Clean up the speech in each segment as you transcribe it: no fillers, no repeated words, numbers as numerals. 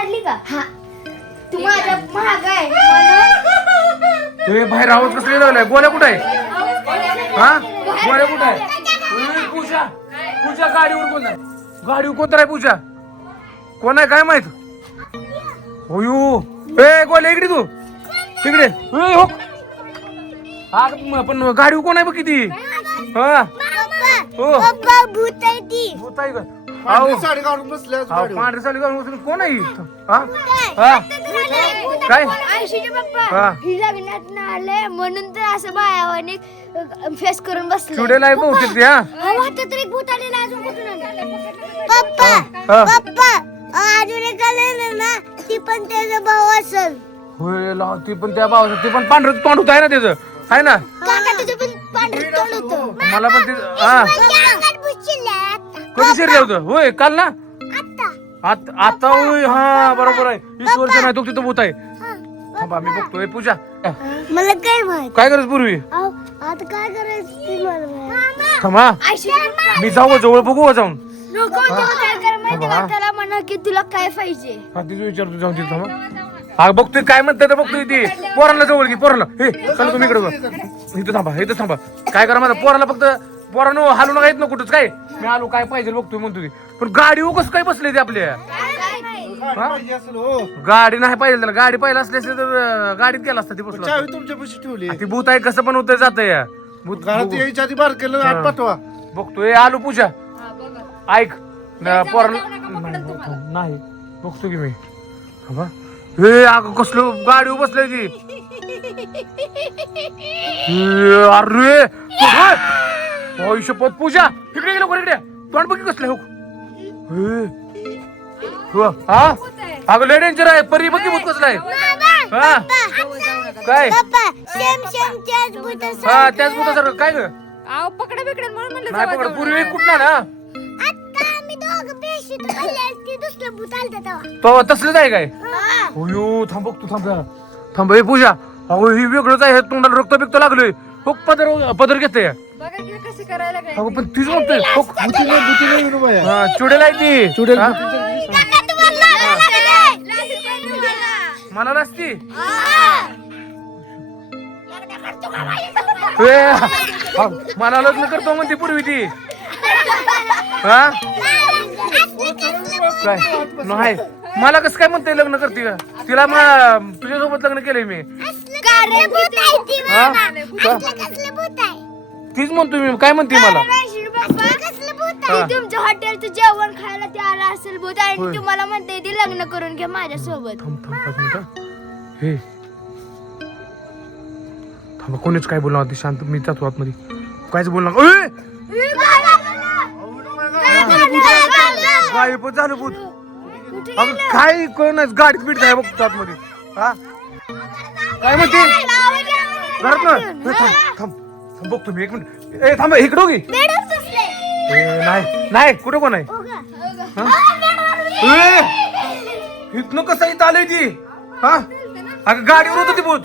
काढली का हा तू माझ्या महाग आहे म्हणून हे बाहेर आवाज कसला लागलाय गोळ्या कुठे आहे हा गोळ्या कुठे आहे ए, पूजा पूजा गाडीवर कोण आहे गाडीवर कोणतर आहे पूजा कोण आहे काय माहित होयो ए गोळ्या इकडे तू तिकडे ए हो पण गाडीवर कोण आहे बघ किती हा हो पप्पा भूत आहे ती भूत आहे का पांढरी साडी घालून बसले आज अहो, गाडीवर. पांढरी साडी घालून बसली. कोण आहे इथं? हा हा काय? आयुष्याचे हा. पप्पा ही लग्नात ना आले म्हणून तर असं बायावाने फेस करून बसले चुडेल आहे बहुतेक ते हा आता तर एक भूत आलेला अजून कुठून आलं पप्पा हा. पप्पा अजून एक आलेलं ना ती पण त्याचा भाऊ असेल होय लाव ती पण त्या भावाचं ते पण पांढरं तोंड होत आहे ना त्याचं आहे ना काका तुझं पण पांढरं तोंड होतं मला पण ते हा कधी शिरलं होतं होय काल ना आता होय हा बरोबर आहे 20 वर्ष नाही तो तिथं भूत आहे थांबा मी बघतोय पूजा मला काय माहित काय करत पूर्वी आता काय करायचं ते मला माहित. थांबा मी जाऊ जवळ बघू जाऊन नको तुला काय कर माहिती का त्याला म्हणा की तुला काय पाहिजे हा तिथं विचारतो जाऊन तिथं थांबा हा बघतोय काय म्हणते तर बघतोय ती पोराला जवळ घे पोराला हे चल तुम्ही इकडे इथं थांबा काय करा माझा पोराला फक्त पोरानं हालू नका येत ना कुठंच काय मी आलो काय पाहिजे बघतोय म्हणतो ती पण गाडी कसं काय बसले ते आपल्या गाडी पाहिजे असेल हो गाडी नाही पाहिजे त्याला गाडी पाहिजे असली असती तर गाडीत गेला असता ती बसला चावी तुमच्या पशी ठेवली ती भूत आहे कसं पण होतं जात या भूत घरात यायच्या आधी बार केलं आत पाठवा बघतोय आलो पूजा ऐक पोराला नाही बघतो की मी थांबा हे अगं कसलं गाडी बसलंय ती अरे होय शपथ पूजा इकडे गेलो इकडे तोंड बघी कसलं हो हा अगं लय डेंजर आहे परी बघी भूत कसलं आहे हा काय हा त्याच भूतासारखं काय ग पकडा बिकडा म्हणून म्हणलं नाही पकड पूर्वी कुठला ना तो तसलंच आहे काय होयो थांब तू थांब हे पूजा अहो ही वेगळंच आहे तोंडाला रक्त बिक्त लागलोय हो पदर घेते बघा की कशी करायला काय अगो पण तीच म्हणतोय हो, बाया हा, चुडेल आहे ती चुडेल हा? मला नसती हा, मला लग्न करतो म्हणते पूर्वी ती हा काय नाही मला कसं काय म्हणते लग्न करते का तिला तुझ्यासोबत लग्न केलंय मी हा? का? तीच म्हणतो मी काय म्हणते मला हा. तुमच्या हॉटेलचं जेवण खायला ते आला असेल भूत होय. आणि तुम्हाला म्हणते ती लग्न करून घ्या माझ्यासोबत थांब 5 मिनिटं हे थांबा कोणीच काय बोलणार ते शांत मी जातो आतमध्ये कायच बोलणार गायब झालं भूत अगं काय कोणच गाडीत बीट आहे बघतो आतमध्ये हा काय म्हणते घरात ना थांब बघतो मी 1 मिनिट ए थांब इकडं घे नाही कुठं कोण आहे इथनं कसं इथं आलंय ती हा अगं गाडीवर होतं ती भूत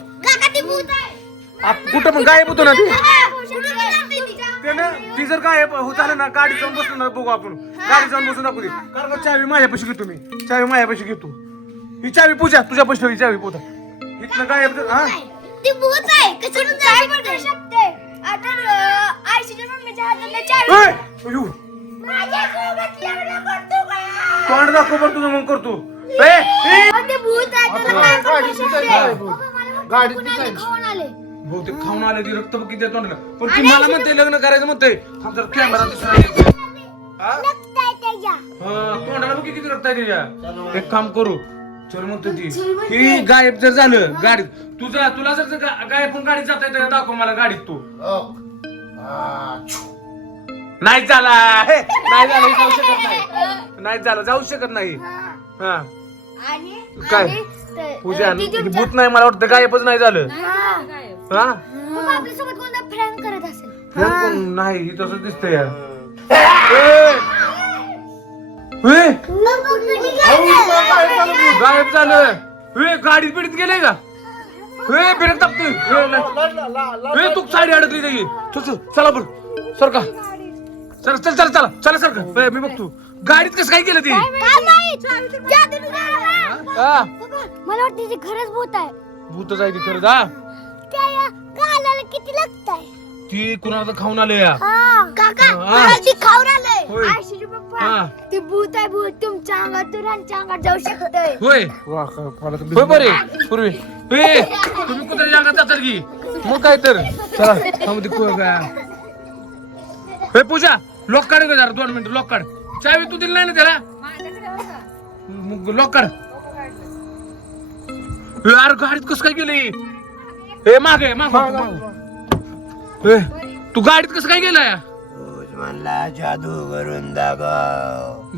कुठं पण गायब होतो ना ती ती जर गायब होत आलं ना गाडी जाऊन बसलो ना बघू आपण गाडी जाऊन बसून दाखवू दे कारण चावी माझ्यापाशी घेतो मी चावी माझ्यापाशी घेतो ही चावी पूजा तुझ्या पाशी ही चावी पूजा इथनं गायब हा ती भूत आहे कशाला काय करू शकते आता आयशीच्या मम्मीच्या हातात चावी अयो माझ्यासोबत लग्न करतो का तोंड दाखव बरं तुझं मग करतो ते भूत आहे त्याला काय करू शकते गाडीत खाऊन आले बहुतेक खाऊन आले ती रक्त बघ किती तोंडाला पण ती मला म्हणते लग्न करायचं म्हणते थांब जर कॅमेरा दिसला हा तोंडाला बघ किती रक्त आहे त्याच्या एक काम करू चल म्हणतो ती ही गायब जर झालं गाडीत तुला जर गायब पण गाडीत जाता येतं दाखव मला गाडीत तू नाही झाला नाही झालं जाऊ शकत नाही नाही झालं जाऊ शकत नाही हा काय पूजा भूत नाही मला वाटतं गायबच नाही झालं हा आपल्यासोबत कोणता फ्रँक करत असेल कोण नाही तसंच दिसतंय यार गायब झालं गाडीत बिडीत गेले का बिरत टाकतोय तू साडी अडकली त्याची चला बरं सर का चल चल चला चला चला सर का मी बघतो गाडीत कसं काय केलं ते हा मला वाटतं ते खरंच भूत आहे. भूतच आहे ती खरंच हा त्या गालाला किती लागतंय? ती कुणाला तर खाऊन आले या काका हा. मला ती खाऊन आलंय. होय. आयशीचे पप्पा हा. ते भूत आहे भूत तुमच्या अंगातून ह्यांच्या अंगात जाऊ शकतंय. होय वा, का- मला तर होय बरे पूर्वी ए तुम्ही कुत्र्याच्या अंगात जाताल की मग काय तर चला थांब ते हे पूजा लॉक काढ ग जरा 2 मिनिटं लॉक काढ चावी तू दिली नाही ना त्याला मग लॉक काढ यार गाडीत कसं काय गेली हे मागे माग तू गाडीत कसं काय गेलाय मला जादू करून दाखव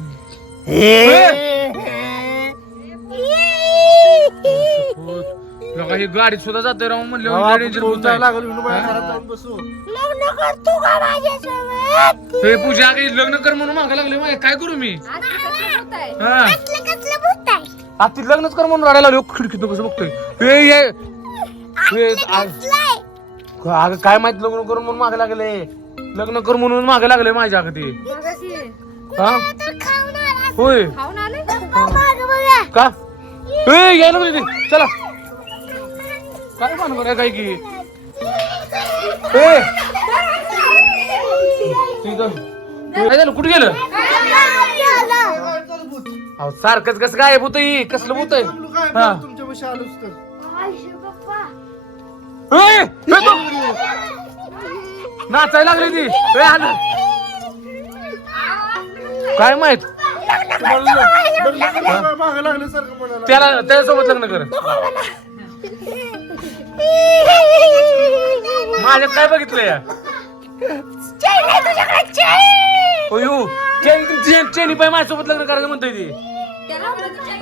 लोका ही गाडीत सुद्धा जाते राहून म्हणले लागल विनूबाई घरात जाऊन बसू. लग्न कर तू का माझ्यासोबत? हे पूजा काही लग्न कर म्हणून मागा लागले मागे काय करू मी हा कसलं भूत आहे? आता ती लग्नच कर म्हणून रडायला लागलो खिडकीतून कसं बघतोय अगं काय माहित लग्न करून म्हणून मागे लागले लग्न कर म्हणून मागे लागले माझ्या अगदी हा तर खाऊन आला. होय खाऊन आले पप्पा मागं बघा. का यायला लागली ती चला काय म्हणू काय काय की काय झालं कुठे गेलं अहो सारखंच कसं काय भूत ही कसलं भूत आहे थांबलो काय हा. बरं तुमच्यापाशी आलोच तर. आयशी पप्पा नाचायला लागली ती आलं काय माहित मागं लागल्यासारखं म्हणाला. त्याच्यासोबत लग्न कर माझ्यात काय बघितलं या चैन आहे तुझ्याकडे, चैन. अयो चेनी पाय माझ्यासोबत लग्न करायचं म्हणतोय ती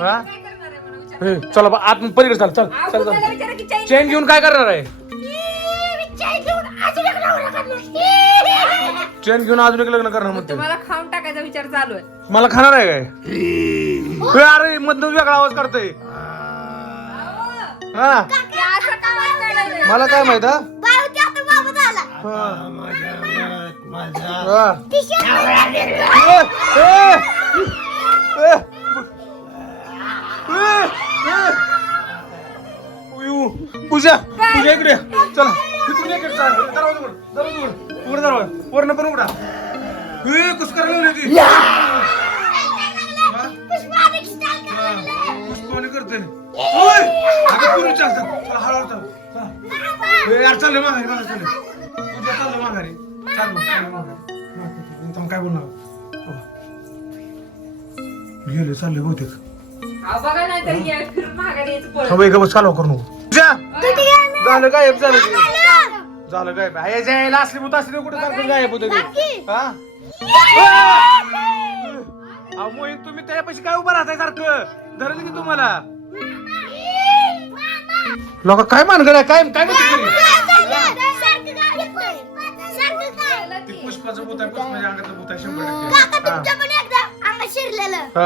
हा हे, चला बा आत पलीकडे चाल चल चल चल चेन घेऊन काय करणार आहे चैन घेऊन अजून एक नवरा करणार. चेन घेऊन अजून एक लग्न करणार म्हणते तुम्हाला खाऊन टाकायचा विचार चालू आहे. मला खाणार आहे काय हे, अरे मधनं वेगळा आवाज काढतोय हा ते असं का आवाज काढायला? मला काय माहित हा बाय होती आता बाबा झाला. हा. माझा हा. खिशात पूजा पूजा इकडे ये. चला इकडून इकडे चाल. दरवाजा उघड दरवाजा उघड उघड दरवाजा वरनं पण उघडा कस करायला लागली ती पुष्पावणी करते पूर्वी चालतात चला हळूहळू चाल चला यार चाललं माघारी मला चाललं पूजा चाललं माघारी चाललं माघारी काय बोलणार गेले चालले बहुतेक अहो, बघा नाही तर या फिरून महागाडी यायचं पळ. हा बाई चालू करू नको पूजा झालं गायब झालं ते. झालं गायब हे जायला असली भूत असली कुठे सारखं गायब होतं ते हा अहो मोहित तुम्ही त्याच्यापाशी काय उभं राहताय सारखं धरलं की तुम्हाला लोक काय मानगड आहे काय काय पुष्पाचं भूत आहे पुष्पाच्या अंगातलं भूत आहे 100% काका तुमच्या पण एकदा अंगात शिरलेलं. हा